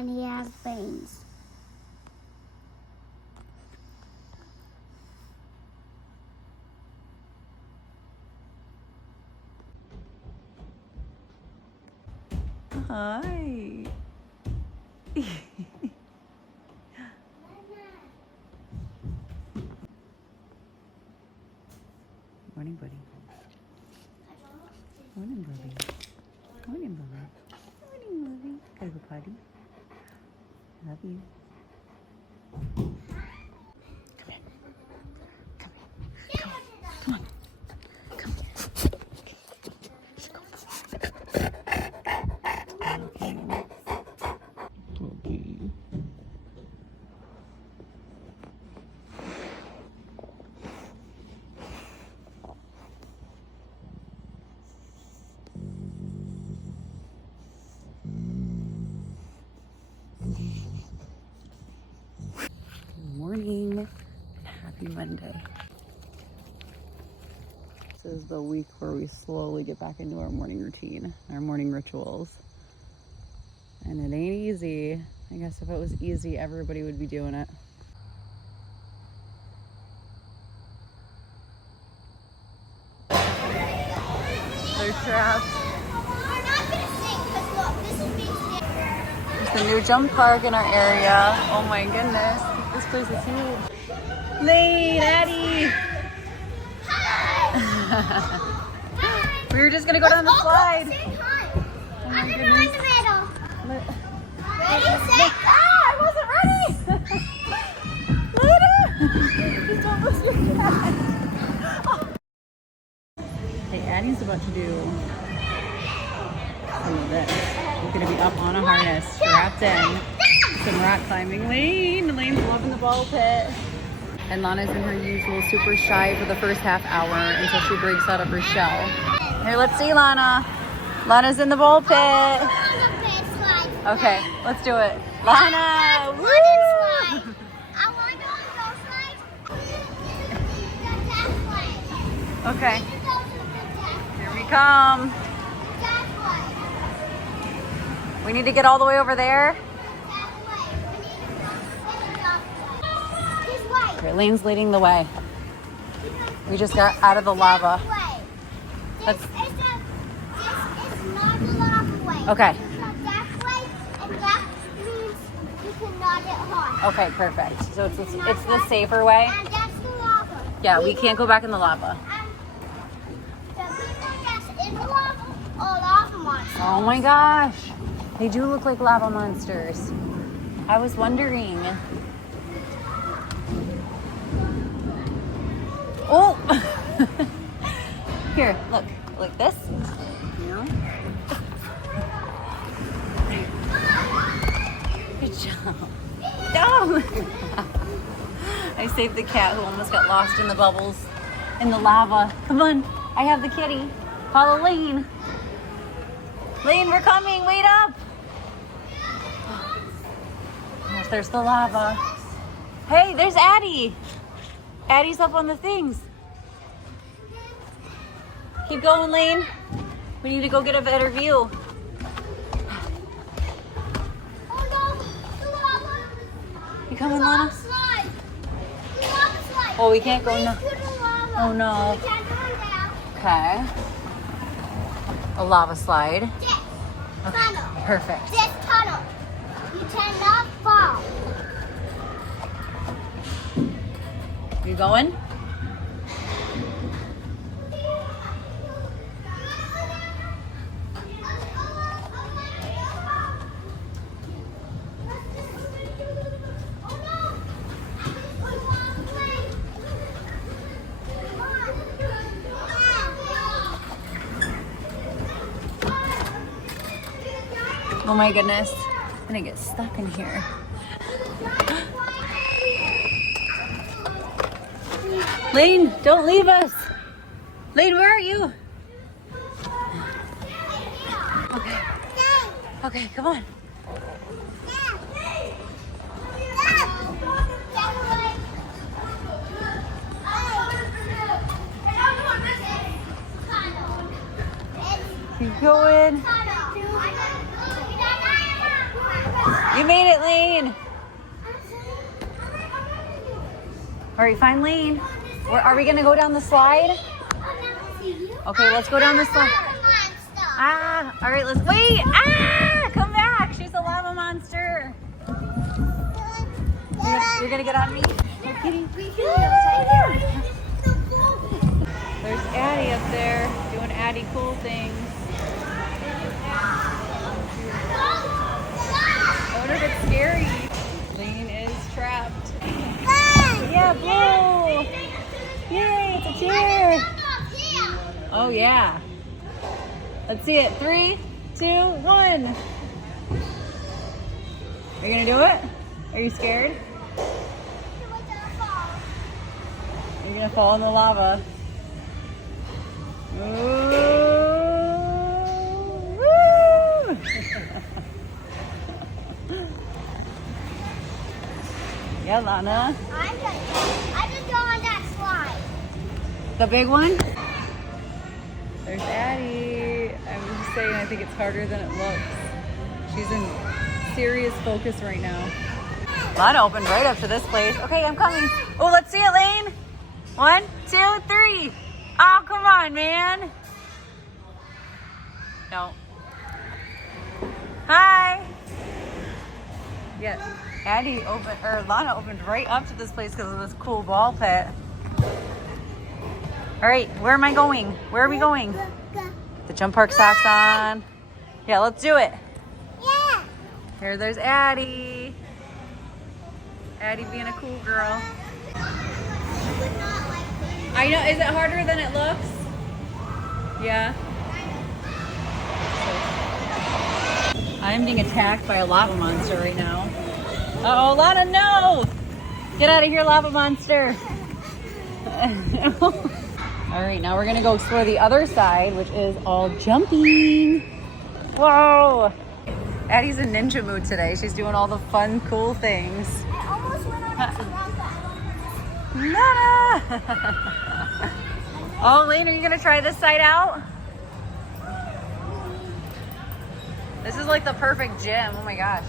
and he has bangs. Hi. Morning, buddy. Morning, buddy. Morning, buddy. Morning, buddy. Gotta go potty. Love you. Come here. Come here. Come on. Come. Good morning and happy Monday. This is the week where we slowly get back into our morning routine, our morning rituals. And it ain't easy. I guess if it was easy, everybody would be doing it. They're trapped. We're not gonna sing because look, this will be. There's a new jump park in our area. Oh my goodness. This place is huge. Lane, Addie. We were just gonna go down the slide. Same time. Oh my I'm gonna goodness. run the middle. Ready, set, go! I wasn't ready. Luna, just don't lose your cat. Oh. Hey, Addie's about to do some of this. We're gonna be up on a harness, strapped in. Some rock climbing. Lane's loving the ball pit. And Lana's in her usual super shy for the first half hour until she breaks out of her shell. Here, let's see Lana. Lana's in the ball pit. Okay, let's do it. Lana! Woo! Okay, here we come. We need to get all the way over there. Okay, Lane's leading the way. We just got out of the lava. That's okay. Okay, perfect. So it's the safer way. And that's the lava. Yeah, we can't go back in the lava. The people that's in the lava are lava monsters. Oh my gosh. They do look like lava monsters. I was wondering. Oh! Here, look. Like this. Yeah. Good job. No! I saved the cat who almost got lost in the bubbles, in the lava. Come on, I have the kitty. Follow Lane. Lane, we're coming, wait up! Yes, there's the lava. Hey, there's Addie. Addie's up on the things. Keep going, Lane. We need to go get a better view. You coming, Lana? Oh, we can't go now. Oh no. Okay. A lava slide. Okay. Perfect. This tunnel. You cannot fall. You going? Oh my goodness, I'm gonna get stuck in here. Lane, don't leave us. Lane, where are you? Okay. Okay, come on. Keep going. You made it, Lane. All right, find Lane. Are we gonna go down the slide? Okay, let's go down the slide. Ah, all right, let's wait. Ah, come back. She's a lava monster. You're gonna get on me? You're kidding. There's Addie up there doing Addie cool things. I wonder if it's scary. Lane is trapped. Yeah, blow. Yay, it's a chair. Oh, yeah. Let's see it. 3, 2, 1. Are you gonna do it? Are you scared? You're gonna fall in the lava. Ooh. Woo. Yeah, Lana. I just go on that slide. The big one? There's Addie. I'm just saying, I think it's harder than it looks. She's in serious focus right now. Lana opened right up to this place. Okay, I'm coming. Oh, let's see it, Lane. 1, 2, 3. Oh, come on, man. No. Hi. Yeah, Lana opened right up to this place because of this cool ball pit. All right, where am I going? Where are we going? The jump park socks on. Yeah, let's do it. Yeah. Here, there's Addie. Addie being a cool girl. I know, is it harder than it looks? Yeah. I'm being attacked by a lava monster right now. Uh-oh, Lana, no! Get out of here, lava monster. All right, now we're gonna go explore the other side, which is all jumping. Whoa! Addie's in ninja mood today. She's doing all the fun, cool things. I almost went on a round, but Nana! Oh, Lane, are you gonna try this side out? This is like the perfect gym. Oh my gosh.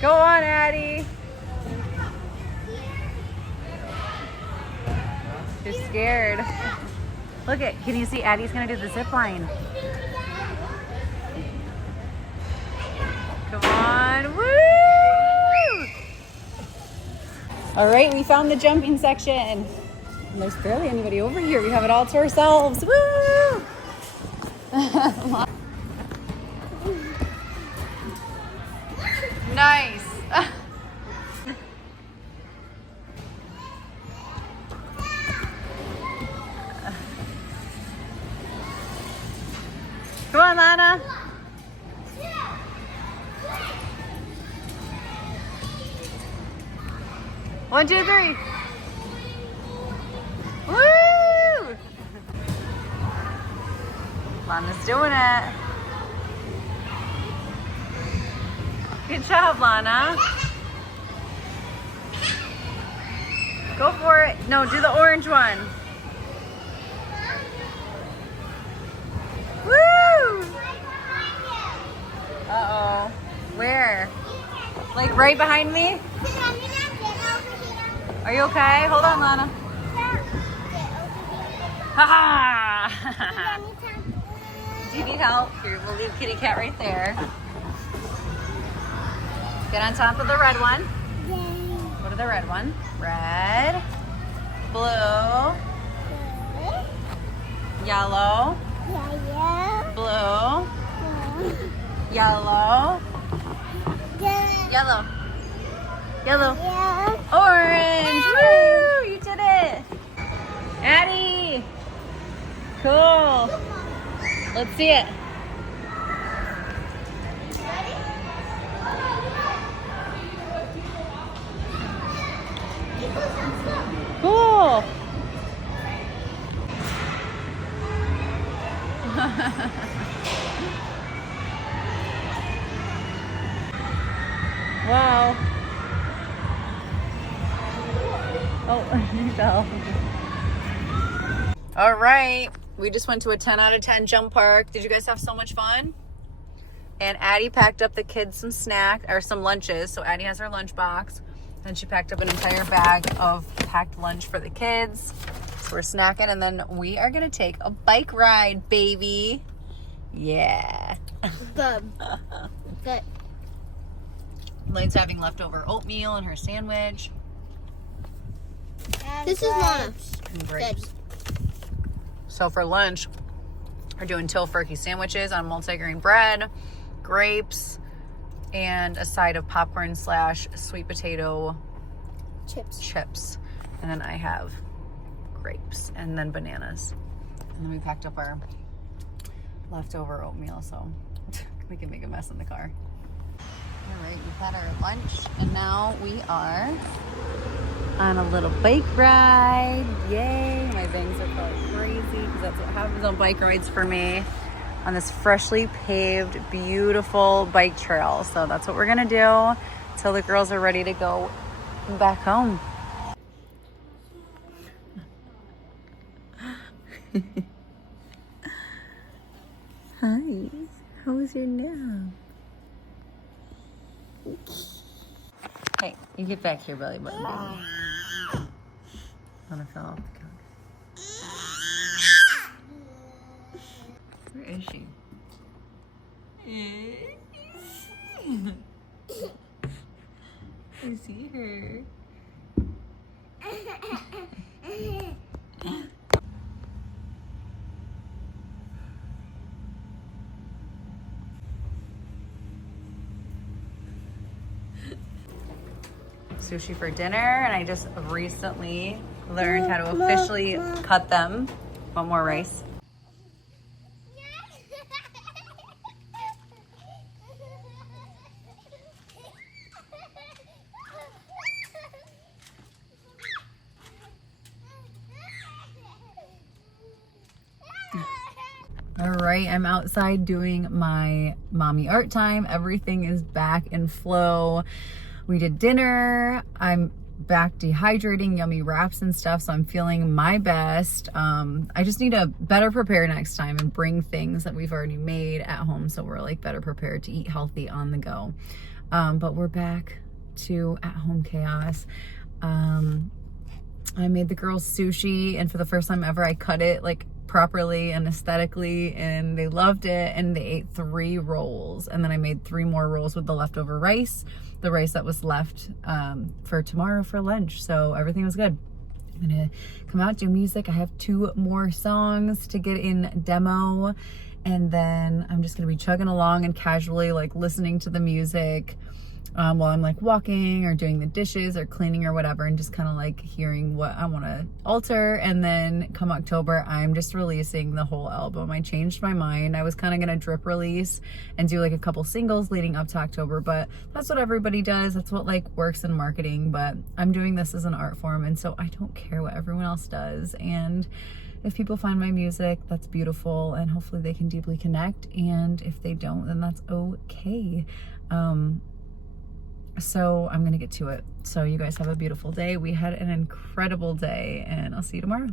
Go on, Addie. You're scared. Look at, can you see Addie's gonna do the zip line? Come on, woo! All right, we found the jumping section. And there's barely anybody over here. We have it all to ourselves, woo! Nice. Come on, Lana. One, two, three. Woo! Lana's doing it. Good job, Lana. Go for it. No, do the orange one. Woo! Uh-oh. Where? Like right behind me? Are you okay? Hold on, Lana. Ha ha! Do you need help? Here, we'll leave kitty cat right there. Get on top of the red one. Go to the red one. Red, blue, yellow, blue, yellow, yellow, yellow, orange. Woo! You did it. Addie. Cool. Let's see it. Cool. Wow. Oh, you fell. All right. We just went to a 10 out of 10 jump park. Did you guys have so much fun? And Addie packed up the kids some some lunches. So Addie has her lunch box. And she packed up an entire bag of packed lunch for the kids. So we're snacking, and then we are gonna take a bike ride, baby. Yeah. Good. Good. Elaine's having leftover oatmeal in her sandwich. This is Lana's. And grapes. So for lunch, we're doing Tofurkey sandwiches on multigrain bread, grapes, and a side of popcorn / sweet potato chips. And then I have grapes and then bananas. And then we packed up our leftover oatmeal, so we can make a mess in the car. All right, we've had our lunch, and now we are on a little bike ride. Yay! My bangs are probably crazy because that's what happens on bike rides for me on this freshly paved, beautiful bike trail. So that's what we're gonna do till the girls are ready to go back home. Hi, how was your nap? Hey, you get back here, belly button. Lana fell off the couch. Where is she? I see her. Sushi for dinner, and I just recently learned how to officially cut them. Want more rice? All right, I'm outside doing my mommy art time. Everything is back in flow. We did dinner. I'm back dehydrating yummy wraps and stuff, so I'm feeling my best. I just need to better prepare next time and bring things that we've already made at home, so we're like better prepared to eat healthy on the go. But we're back to at-home chaos. I made the girls sushi, and for the first time ever, I cut it like properly and aesthetically, and they loved it, and they ate 3 rolls, and then I made 3 more rolls with the leftover rice, the rice that was left for tomorrow for lunch. So everything was good. I'm gonna come out, do music. I have 2 more songs to get in demo, and then I'm just gonna be chugging along and casually like listening to the music while I'm like walking or doing the dishes or cleaning or whatever, and just kind of like hearing what I want to alter. And then come October, I'm just releasing the whole album. I changed my mind. I was kind of gonna drip release and do like a couple singles leading up to October, but that's what everybody does. That's what like works in marketing, but I'm doing this as an art form, and so I don't care what everyone else does. And if people find my music, that's beautiful, and hopefully they can deeply connect, and if they don't, then that's okay. So I'm gonna get to it. So you guys have a beautiful day. We had an incredible day, and I'll see you tomorrow.